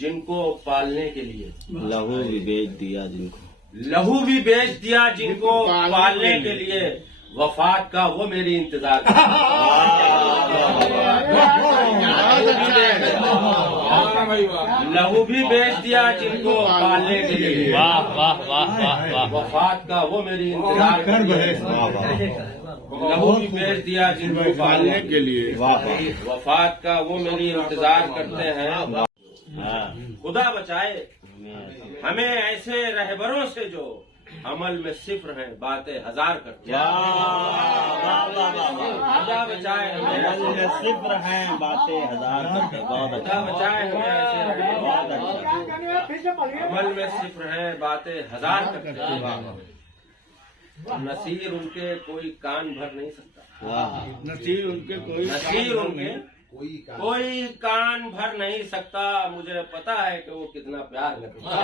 जिनको पालने के लिए लहू भी बेच दिया जिनको लहू भी बेच दिया जिनको पालने के लिए वफात का वो मेरी इंतजार लहू भी बेच दिया जिनको पालने के लिए वाह वाह वाह वाह वाह वफात का वो मेरी इंतजार लहू भी बेच दिया जिनको पालने के लिए वफात का वो मेरी इंतजार करते हैं। खुदा बचाए हमें ऐसे रहबरों से जो अमल में सिफ्र हैं बातें हजार करते हैं। खुदा बचाए हमें सिफ्र हैं बातें हजार करते बहुत खुदा बचाए हमें ऐसे रहबरों अच्छा अमल में सिफ्र हैं बातें हजार करते हैं। नसीर उनके कोई कान भर नहीं सकता नसीर उनके कोई कान भर नहीं सकता। मुझे पता है कि वो कितना प्यार करते हैं।